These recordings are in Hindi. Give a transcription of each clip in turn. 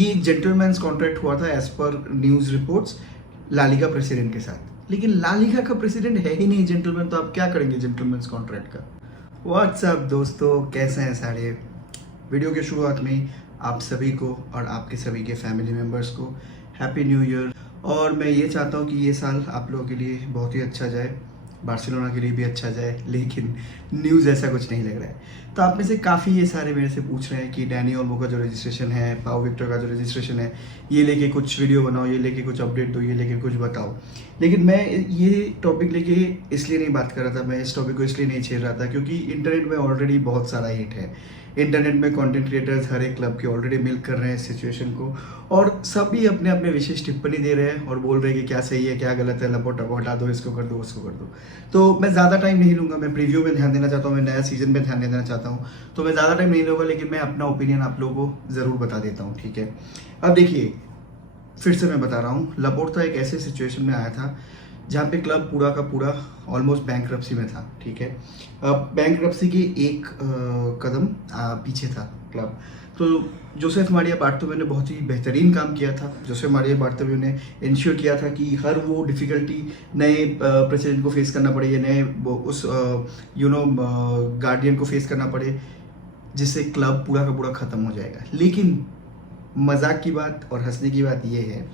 ये एक जेंटलमैन्स कॉन्ट्रैक्ट हुआ था as per news reports La Liga president के साथ। लेकिन ला लीगा का प्रेसिडेंट है ही नहीं जेंटलमैन, तो आप क्या करेंगे जेंटलमैन्स कॉन्ट्रैक्ट का। व्हाट्सअप दोस्तों, कैसे हैं सारे। वीडियो के शुरुआत में आप सभी को और आपके सभी के फैमिली मेम्बर्स को हैप्पी न्यू ईयर। और मैं ये चाहता हूँ कि ये साल आप लोगों के लिए बहुत ही अच्छा जाए, बार्सिलोना के लिए भी अच्छा जाए, लेकिन न्यूज़ ऐसा कुछ नहीं लग रहा है। तो आप में से काफ़ी ये सारे मेरे से पूछ रहे हैं कि डैनी ओल्मो का जो रजिस्ट्रेशन है, पाओ विक्टर का जो रजिस्ट्रेशन है, ये लेके कुछ वीडियो बनाओ, ये लेके कुछ अपडेट दो, ये लेके कुछ बताओ। लेकिन मैं ये टॉपिक लेके इसलिए नहीं बात कर रहा था, मैं इस टॉपिक को इसलिए नहीं छेड़ रहा था क्योंकि इंटरनेट में ऑलरेडी बहुत सारा हिट है। इंटरनेट में कंटेंट क्रिएटर्स हर एक क्लब के ऑलरेडी मिल्क कर रहे हैं सिचुएशन को, और सभी अपने अपने विशेष टिप्पणी दे रहे हैं और बोल रहे हैं कि क्या सही है क्या गलत है, लपो टपो हटा दो, इसको कर दो उसको कर दो। तो मैं ज़्यादा टाइम नहीं लूँगा, मैं प्रीव्यू में ध्यान देना चाहता हूँ, मैं नया सीजन में ध्यान देना चाहता हूँ, तो मैं ज़्यादा टाइम नहीं लूँगा, लेकिन मैं अपना ओपिनियन आप लोगों को ज़रूर बता देता हूँ, ठीक है। अब देखिए, फिर से मैं बता रहा हूँ, लापोर्ता एक ऐसे सिचुएशन में आया था जहाँ पे क्लब पूरा का पूरा ऑलमोस्ट बैंकरप्सी में था, ठीक है। बैंकरप्सी के एक कदम पीछे था क्लब। तो जोसेफ मारिया बार्टोमेउ ने बहुत ही बेहतरीन काम किया था। जोसेफ मारिया बार्टोमेउ ने इंश्योर किया था कि हर वो डिफ़िकल्टी नए प्रेसिडेंट को फेस करना पड़े या नए उस गार्डियन को फेस करना पड़े, जिससे क्लब पूरा का पूरा ख़त्म हो जाएगा। लेकिन मजाक की बात और हंसने की बात यह है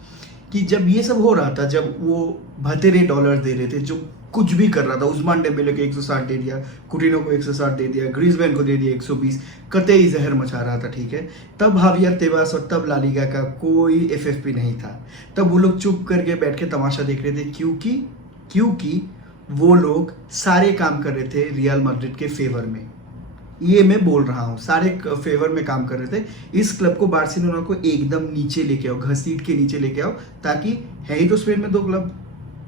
कि जब ये सब हो रहा था, जब वो भतेरे डॉलर दे रहे थे, जो कुछ भी कर रहा था, उस्मान डेम्बेले को 160 दे दिया, कुटिनो को 160 दे दिया, ग्रीजमैन को दे दिया 120, कतई जहर मचा रहा था, ठीक है। तब हावियर तेबास और तब ला लीगा का कोई एफएफपी नहीं था। तब वो लोग चुप करके बैठ के तमाशा देख रहे थे, क्योंकि वो लोग सारे काम कर रहे थे रियल मैड्रिड के फेवर में। ये मैं बोल रहा हूँ, सारे फेवर में काम कर रहे थे। इस क्लब को, बार्सिलोना को एकदम नीचे लेके आओ, घसीट के नीचे लेके आओ, ताकि है ही तो स्पेन में दो क्लब,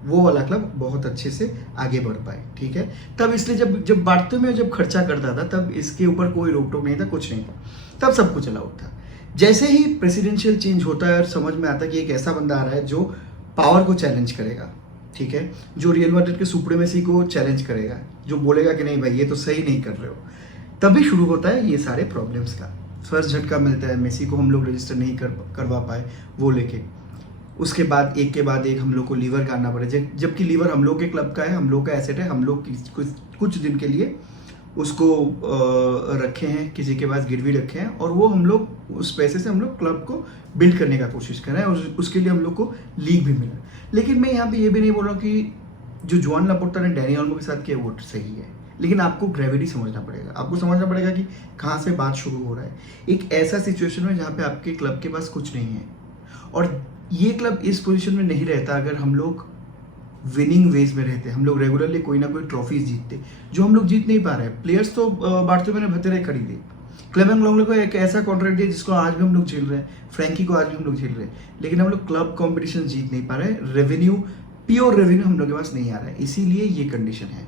वो वाला क्लब बहुत अच्छे से आगे बढ़ पाए, ठीक है। तब इसलिए जब बार्टोमेउ जब खर्चा करता था, तब इसके ऊपर कोई रोक टोक नहीं था, कुछ नहीं था, तब सब कुछ अलाउड था। जैसे ही प्रेसिडेंशियल चेंज होता है और समझ में आता है कि एक ऐसा बंदा आ रहा है जो पावर को चैलेंज करेगा, ठीक है, जो रियल मैड्रिड के सुप्रीमेसी को चैलेंज करेगा, जो बोलेगा कि नहीं भाई ये तो सही नहीं कर रहे हो, तभी शुरू होता है ये सारे प्रॉब्लम्स का। फर्स्ट झटका मिलता है, मेसी को हम लोग रजिस्टर नहीं करवा पाए वो लेके, उसके बाद एक के बाद एक हम लोग को लीवर गाड़ना पड़े, जबकि लीवर हम लोग के क्लब का है, हम लोग का एसेट है, हम लोग कुछ दिन के लिए उसको रखे हैं, किसी के पास गिरवी रखे हैं, और वो हम लोग उस पैसे से हम लोग क्लब को बिल्ड करने का कोशिश कर रहे हैं, और उसके लिए हम लोग को लीग भी मिला। लेकिन मैं यहाँ पे ये भी नहीं बोल रहा हूँ कि जो जुआन लापोर्ता ने डैनी ओल्मो के साथ किया वो सही है, लेकिन आपको ग्रेविटी समझना पड़ेगा, आपको समझना पड़ेगा कि कहाँ से बात शुरू हो रहा है। एक ऐसा सिचुएशन में जहाँ पे आपके क्लब के पास कुछ नहीं है, और ये क्लब इस पोजीशन में नहीं रहता अगर हम लोग विनिंग वेज में रहते, हम लोग रेगुलरली कोई ना कोई ट्रॉफीज जीतते, जो हम लोग जीत नहीं पा रहे हैं। प्लेयर्स तो बार्टोमेउ ने भतेरे खरीदे, क्लेमेंट लोंगले को एक ऐसा कॉन्ट्रैक्ट दिया जिसको आज भी हम लोग झेल रहे हैं, फ्रैंकी को आज भी हम लोग झेल रहे हैं, लेकिन हम लोग क्लब कॉम्पिटिशन जीत नहीं पा रहे हैं। रेवेन्यू, प्योर रेवेन्यू हम लोग के पास नहीं आ रहा है, इसीलिए ये कंडीशन है।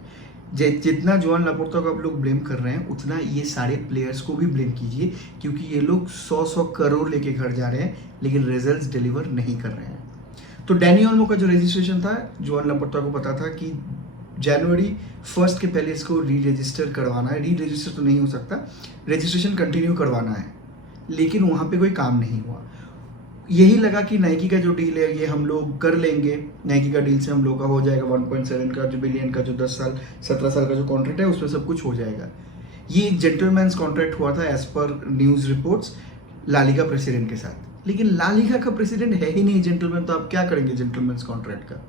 जितना जुआन लापोर्ता को आप लोग ब्लेम कर रहे हैं, उतना ये सारे प्लेयर्स को भी ब्लेम कीजिए, क्योंकि ये लोग 100 करोड़ लेके घर जा रहे हैं, लेकिन रिजल्ट्स डिलीवर नहीं कर रहे हैं। तो डैनी ओल्मो का जो रजिस्ट्रेशन था, जुआन लापोर्ता को पता था कि जनवरी 1 के पहले इसको री रजिस्टर करवाना है। री रजिस्टर तो नहीं हो सकता, रजिस्ट्रेशन कंटिन्यू करवाना है, लेकिन वहाँ पे कोई काम नहीं हुआ। यही लगा कि नाइकी का जो डील है ये हम लोग कर लेंगे, नाइकी का डील से हम लोग का हो जाएगा 1.7 का जो बिलियन का जो 10 साल 17 साल का जो कॉन्ट्रैक्ट है, उसमें सब कुछ हो जाएगा। ये एक जेंटलमैन्स कॉन्ट्रैक्ट हुआ था as per news reports La Liga president के साथ। लेकिन ला लीगा का प्रेसिडेंट है ही नहीं जेंटलमैन, तो आप क्या करेंगे जेंटलमैन्स कॉन्ट्रैक्ट का।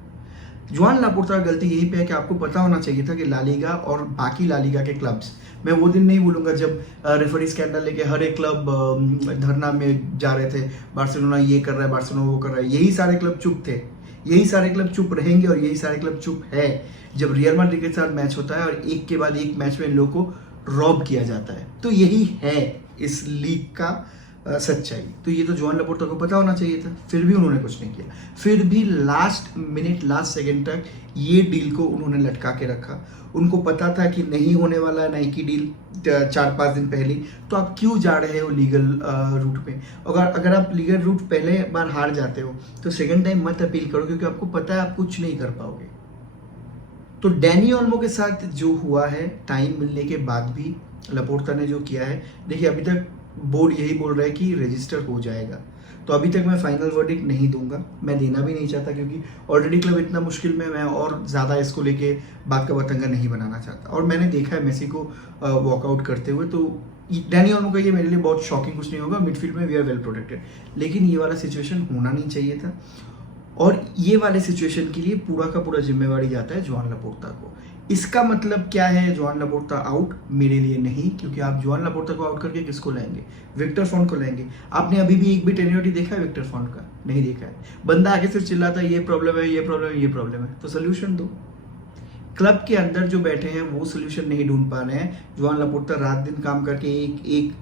जुआन लापोर्ता का गलती यही पे है कि आपको पता होना चाहिए था कि ला लीगा और बाकी ला लीगा के क्लब्स, मैं वो दिन नहीं भूलूंगा जब रेफरी स्कैंडल लेके हर एक क्लब धरना में जा रहे थे, बार्सिलोना ये कर रहा है, बार्सिलोना वो कर रहा है, यही सारे क्लब चुप थे, यही सारे क्लब चुप रहेंगे और यही सारे क्लब चुप है जब रियल मैड्रिड के साथ मैच होता है और एक के बाद एक मैच में इन लोगों को रॉब किया जाता है। तो यही है इस लीग का सच्चाई। तो ये तो जुआन लापोर्ता को पता होना चाहिए था, फिर भी उन्होंने कुछ नहीं किया, फिर भी लास्ट मिनट लास्ट सेकंड तक ये डील को उन्होंने लटका के रखा। उनको पता था कि नहीं होने वाला है नाइकी डील 4-5 दिन पहले, तो आप क्यों जा रहे हो लीगल रूट पे। अगर आप लीगल रूट पहले बार हार जाते हो तो सेकंड टाइम मत अपील करो, क्योंकि आपको पता है आप कुछ नहीं कर पाओगे। तो डैनी ओल्मो के साथ जो हुआ है, टाइम मिलने के बाद भी लापोर्ता ने जो किया है, देखिए अभी तक बोर्ड यही बोल रहा है कि रजिस्टर हो जाएगा। तो अभी तक मैं फाइनल वर्डिक्ट नहीं दूंगा, मैं देना भी नहीं चाहता, क्योंकि ऑलरेडी क्लब इतना मुश्किल में, मैं और ज़्यादा इसको लेके बात का बतंगा नहीं बनाना चाहता। और मैंने देखा है मेसी को वॉकआउट करते हुए, तो डैनी ओल्मो का ये मेरे लिए बहुत शॉकिंग कुछ नहीं होगा। मिडफील्ड में वी आर वेल प्रोटेक्टेड, लेकिन ये वाला सिचुएशन होना नहीं चाहिए था। और ये वाले सिचुएशन के लिए पूरा का पूरा जिम्मेवारी जाता है जोआन लापोर्ता को। इसका मतलब क्या है, जोआन लापोर्ता आउट? मेरे लिए नहीं, क्योंकि आप जोआन लापोर्ता को आउट करके किसको लाएंगे? विक्टर फॉन्ट को लाएंगे। आपने अभी भी एक भी टेन्योरिटी देखा है विक्टर फॉन्ट का? नहीं देखा है। बंदा आगे सिर्फ चिल्लाता है ये प्रॉब्लम है, ये प्रॉब्लम है, ये प्रॉब्लम है। तो सोल्यूशन दो। क्लब के अंदर जो बैठे हैं वो सोल्यूशन नहीं ढूंढ पा रहे हैं। जोआन लापोर्ता रात दिन काम करके एक एक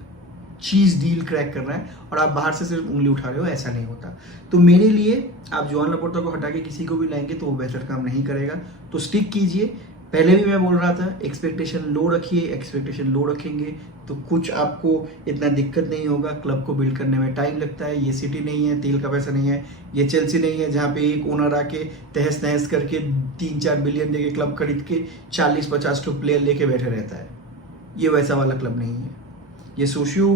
चीज डील क्रैक कर रहा है, और आप बाहर से सिर्फ उंगली उठा रहे हो, ऐसा नहीं होता। तो मेरे लिए आप जोआन लापोर्ता को हटा के किसी को भी लाएंगे तो वो बेहतर काम नहीं करेगा। तो स्टिक कीजिए। पहले भी मैं बोल रहा था एक्सपेक्टेशन लो रखिए, एक्सपेक्टेशन लो रखेंगे तो कुछ आपको इतना दिक्कत नहीं होगा। क्लब को बिल्ड करने में टाइम लगता है, ये सिटी नहीं है, तेल का पैसा नहीं है, ये चेल्सी नहीं है जहाँ पे एक ओनर आके तहस नहस करके 3-4 बिलियन देके क्लब खरीद के 40-50 टू प्लेयर लेके बैठे रहता है। ये वैसा वाला क्लब नहीं है, ये सोशियो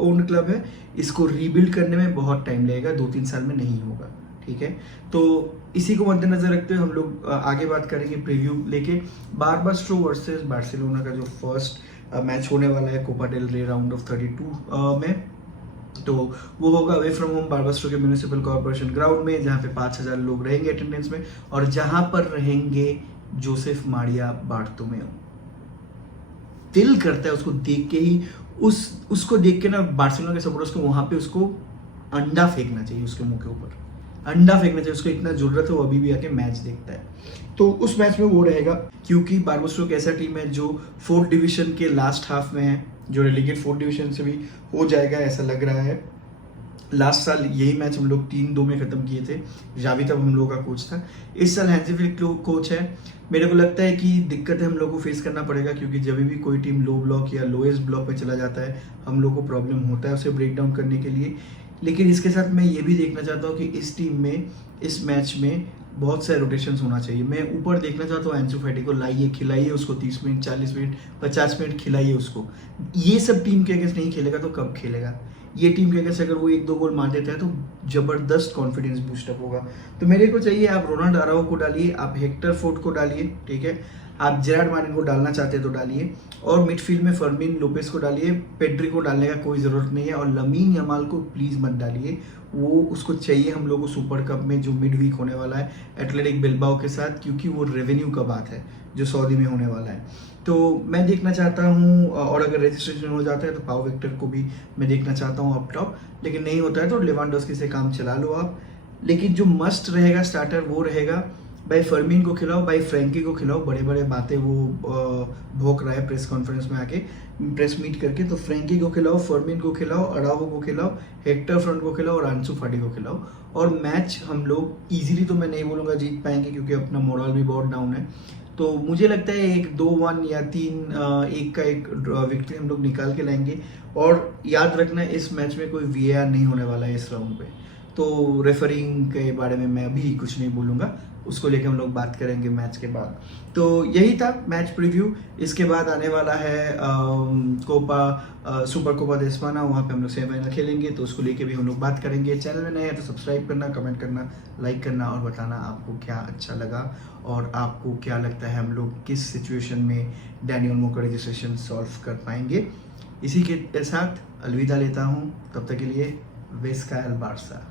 ओन्ड क्लब है। इसको रीबिल्ड करने में बहुत टाइम लगेगा, 2-3 साल में नहीं होगा, ठीक है। तो इसी को मद्देनजर रखते हुए हम लोग आगे बात करेंगे प्रीव्यू लेके। बारबास्टो वर्सेस बार्सिलोना का जो फर्स्ट मैच होने वाला है कोपा डेल रे राउंड ऑफ 32 में, तो वो होगा अवे फ्रॉम होम बारबास्टो के म्यूनिसिपल कॉर्पोरेशन ग्राउंड में, जहाँ पे 5000 लोग रहेंगे अटेंडेंस में, और जहाँ पर रहेंगे जोसेफ मारिया बार्टोमेओ। दिल करता है उसको देख के ही, उसको देख के ना बार्सिलोना के सपोर्टर्स को वहां पे उसको अंडा फेंकना चाहिए, उसके मुंह के ऊपर अंडा फेंकना चाहिए। उसको इतना जरूरत है, वो अभी भी आके मैच देखता है। तो उस मैच में वो रहेगा, क्योंकि बारबास्टो एक ऐसा टीम है जो 4th डिवीजन के लास्ट हाफ में है, जो रेलीगेट 4th डिवीजन से भी हो जाएगा ऐसा लग रहा है। लास्ट साल यही मैच हम लोग 3-2 में खत्म किए थे। जावी तब हम लोग का कोच था, इस साल हैंसी फ्लिक कोच है। मेरे को लगता है कि दिक्कतें हम लोग को फेस करना पड़ेगा, क्योंकि जब भी कोई टीम लो ब्लॉक या लोएस्ट ब्लॉक पे चला जाता है हम लोग को प्रॉब्लम होता है उसे ब्रेक डाउन करने के लिए। लेकिन इसके साथ मैं ये भी देखना चाहता हूँ कि इस टीम में इस मैच में बहुत सारे रोटेशंस होना चाहिए। मैं ऊपर देखना चाहता हूँ एंसू फैटी को लाइए, खिलाइए उसको 30 मिनट, 40 मिनट, 50 मिनट खिलाइए उसको। ये सब टीम के अगेंस्ट नहीं खेलेगा तो कब खेलेगा? ये टीम के अगेंस्ट अगर वो 1-2 गोल मार देता है तो जबरदस्त कॉन्फिडेंस बूस्टअप होगा। तो मेरे को चाहिए आप रोनाल्ड अराउjo को डालिए, आप हेक्टर फोर्ड को डालिए, ठीक है, आप जेरार्ड मार्टिन को डालना चाहते हैं तो डालिए, और मिडफील्ड में फर्मिन लोपेस को डालिए। पेड्री को डालने का कोई ज़रूरत नहीं है, और लमीन यमाल को प्लीज़ मत डालिए। वो उसको चाहिए हम लोग को सुपर कप में जो मिड वीक होने वाला है एथलेटिक बिल्बाओ के साथ, क्योंकि वो रेवेन्यू का बात है जो सऊदी में होने वाला है। तो मैं देखना चाहता हूँ, और अगर रजिस्ट्रेशन हो जाता है तो पाव विक्टर को भी मैं देखना चाहता हूँ अप टॉप, लेकिन नहीं होता है तो लेवांडोस्की से काम चला लो आप। लेकिन जो मस्ट रहेगा स्टार्टर वो रहेगा, भाई फर्मीन को खिलाओ, भाई फ्रैंकी को खिलाओ। बड़े बड़े बातें वो भोंक रहा है प्रेस कॉन्फ्रेंस में आके, प्रेस मीट करके। तो फ्रैंकी को खिलाओ, फर्मीन को खिलाओ, अराउjo को खिलाओ, हेक्टर फ्रंट को खिलाओ, और आंसू फाटी को खिलाओ। और मैच हम लोग इजीली तो मैं नहीं बोलूँगा जीत पाएंगे, क्योंकि अपना मोरल भी बहुत डाउन है। तो मुझे लगता है 1-2-1 या 3-1 का एक विक्ट्री हम लोग निकाल के लाएंगे। और याद रखना इस मैच में कोई VAR नहीं होने वाला है इस राउंड पे। तो रेफरिंग के बारे में मैं अभी कुछ नहीं बोलूँगा, उसको लेकर हम लोग बात करेंगे मैच के बाद। तो यही था मैच प्रीव्यू। इसके बाद आने वाला है सुपर कोपा दे एस्पाना, वहाँ पे हम लोग सेमीफाइनल खेलेंगे, तो उसको लेके भी हम लोग बात करेंगे। चैनल में नए हैं तो सब्सक्राइब करना, कमेंट करना, लाइक करना, और बताना आपको क्या अच्छा लगा और आपको क्या लगता है हम लोग किस सिचुएशन में डैनी ओल्मो का रजिस्ट्रेशन सॉल्व कर पाएंगे। इसी के साथ अलविदा लेता हूँ, तब तक के लिए वेस्कायल बारसा।